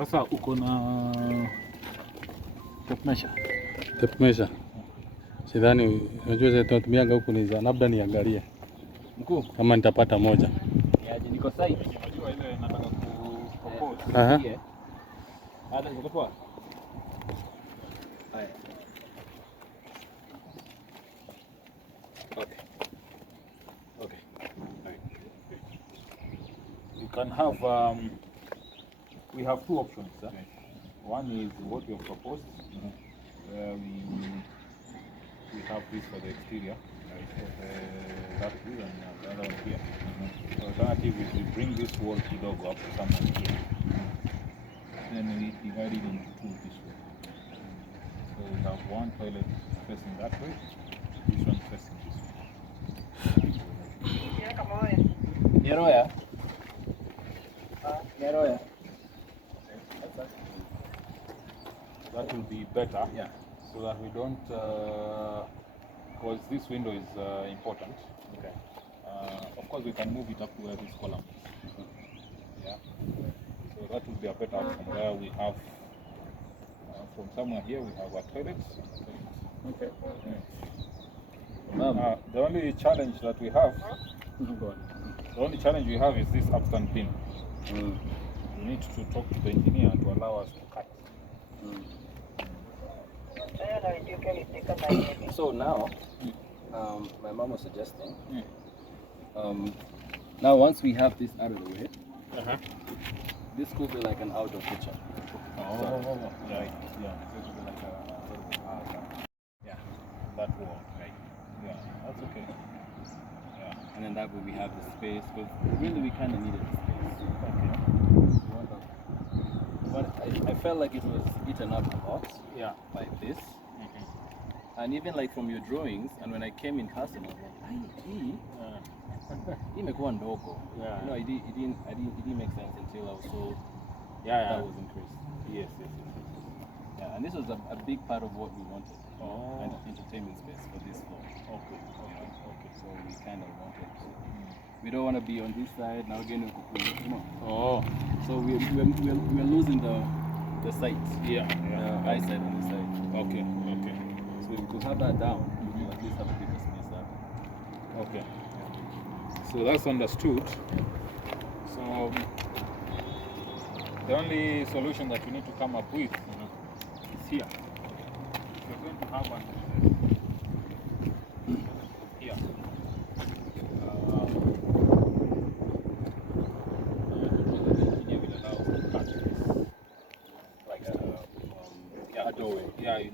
Sasa uko na tape measure? Tape measure. Sidhani, unajua zile tunatumiaga huku ni za labda niangalie. Mkuu, kama nitapata moja. Yaje niko site. Unajua ile nataka kupropose. Aha. Hata niko poa. Haya. Okay. Okay. Right. You can have we have two options. Right. One is what we have proposed. Where we have this for the exterior, right, for that view, and the other one here. The alternative is we bring this wall kidogo up to somewhere here. Then we divide it into two this way. So we have one toilet facing that way, this one facing this way. Neroya. Neroya. That will be better. Yeah. So that we don't, because this window is important. Okay. Of course, we can move it up to where this column is. Yeah. So that will be a better option where we have, from somewhere here, we have our toilets. Okay. Yeah. The only challenge that we have, is this upstand beam. We need to talk to the engineer to allow us to cut. So now, my mom was suggesting, now once we have this out of the way, this could be like an outdoor kitchen. Oh, right. Yeah. This could be like yeah, that wall, right. Yeah, that's okay. Yeah. And then that way we have the space, because really we kind of needed the space. Okay. But I felt like it was eaten up a lot. Yeah. By this. And even like from your drawings, and when I came in person, I was like, hii imekuwa ndogo. Yeah. You know, it didn't make sense until I was told that was increased. Yes. Yeah, and this was a big part of what we wanted. Oh. An entertainment space for this floor. Okay. So we kind of wanted. We don't want to be on this side now again. Oh. So we're losing the sight. Yeah. Eyesight on the side. Okay. So we could have that down. We will at least have a bigger space there. Okay. So that's understood. So the only solution that we need to come up with is here. If you're going to have one here. A doorway. Yeah, we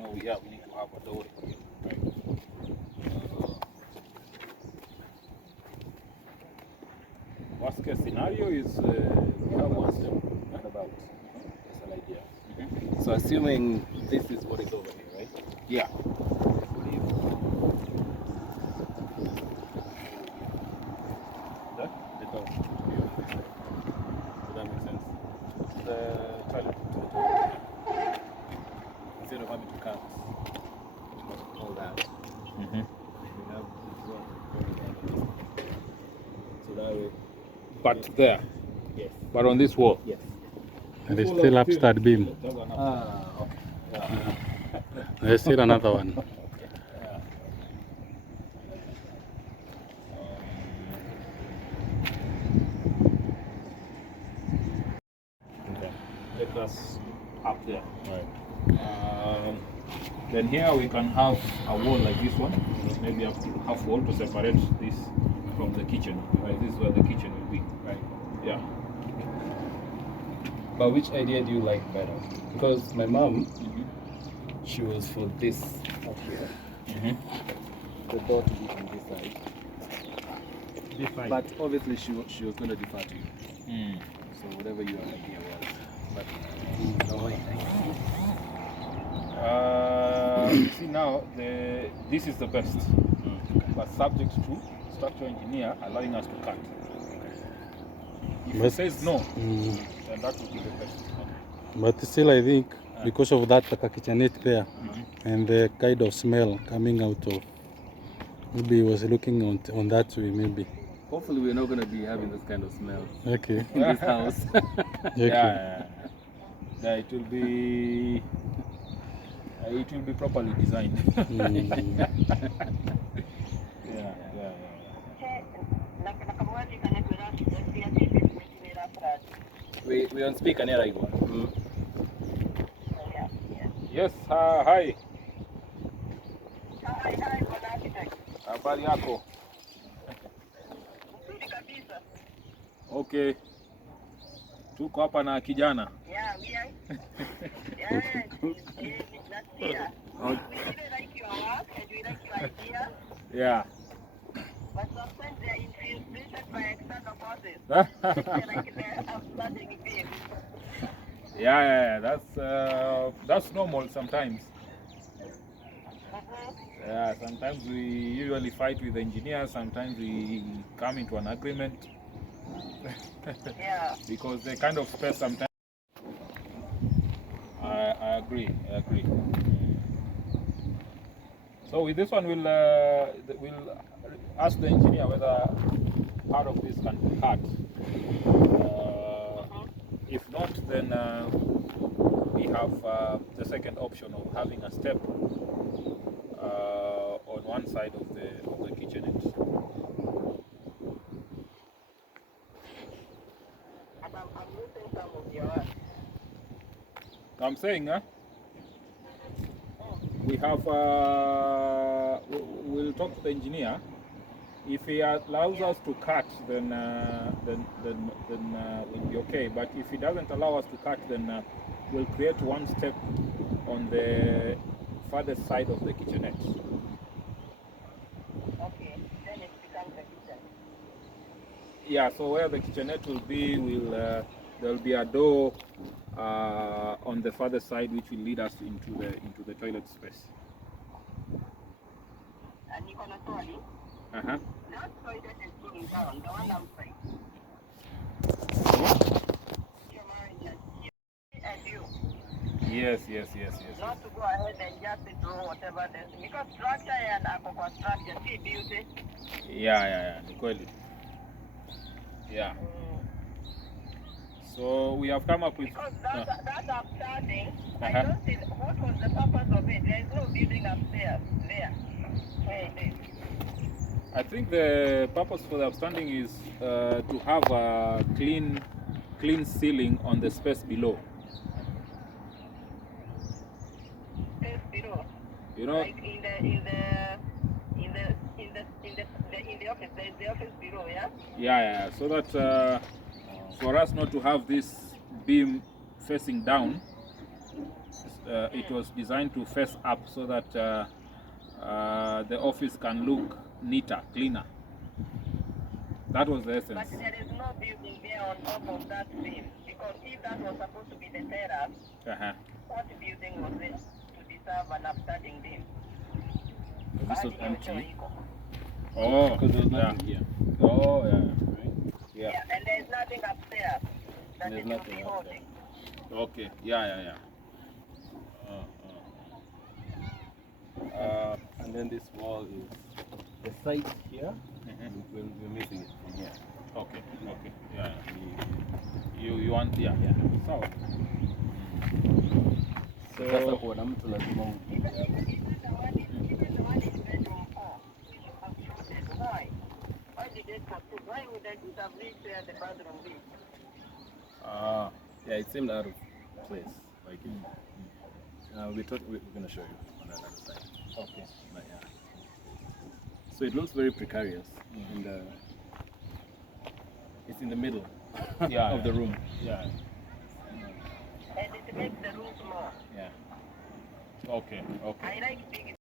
need to have a doorway. Right. Worst case scenario is we have one step about. That's an idea. So assuming this is what is over here, right? Yeah. The door. Does that make sense? The toilet. Instead of having to cut all that, we have this one. So that way. But there. Yes. But on this wall. Yes. And there's still upstart beam. Okay. Yeah. There's still another one. Okay. Take us up there. Right. Then here we can have a wall like this one, maybe a half wall to separate this from the kitchen. Right, this is where the kitchen will be. Right. Yeah. But which idea do you like better? Because my mom, she was for this up here. The door to be on this side. But obviously she was going to defer to you. So whatever your idea was. But see now, this is the best, but subject to structural engineer allowing us to cut. If he says no, then that would be the best. But still, I think because of that kitchenette there and the kind of smell coming out of, maybe he was looking on that way, maybe. hopefully we're not going to be having this kind of smell Okay. in this house. Okay. Yeah. it will be properly designed. Yeah. We on speaker near Igwa. Yes, hi. Habari yako? Okay. Tuko hapa na kijana. Yeah. But sometimes they are infiltrated by external forces. Yeah, that's normal sometimes. Yeah, sometimes we usually fight with engineers, sometimes we come into an agreement. Yeah. Because they kind of space sometimes. I agree. So with this one, we'll ask the engineer whether part of this can be cut. If not, then we have the second option of having a step on one side of the kitchenette. I'm losing some of your work. I'm saying, we have. We'll talk to the engineer. If he allows us to cut, then we'll be okay. But if he doesn't allow us to cut, then we'll create one step on the further side of the kitchenette. Okay, then it becomes a kitchen. Yeah. So where the kitchenette will be, there'll be a door on the further side, which will lead us into the toilet space. And you're gonna tell me? Uh-huh. That toilet is going down, the one outside. Your marriage and you. Yes. Not to go ahead and just do whatever this, because structure and aqua structure, see beauty. Yeah. Ni kweli. Yeah. So we have come up with. Because that upstanding, I don't see what was the purpose of it. There is no building upstairs there. Where it is. I think the purpose for the upstanding is to have a clean ceiling on the space below. Space below. You know. Like in the office, there is the office below, yeah. Yeah. So that for us not to have this beam facing down, it was designed to face up so that the office can look neater, cleaner. That was the essence. But there is no building there on top of that beam, because if that was supposed to be the terrace, what building was there to deserve an upstanding beam? This was empty. Oh, Because there was nothing here. Oh, yeah. Right? Yeah, and there is nothing upstairs that There's it will nothing be up holding. Okay. Yeah. And then this wall is the site here. We're missing it from here. Okay. Yeah. You want, yeah. So. Sasa kuona mtu lazima Even the one in bedroom 4, we should have shorted. Why? Why did they cut it? Why would they have reached where the bathroom is? yeah, it seemed out of place. Like we're gonna show you on that other side. Okay. But, yeah. So it looks very precarious, and it's in the middle of the room. Yeah. And it makes the room small. Yeah. Okay. I like big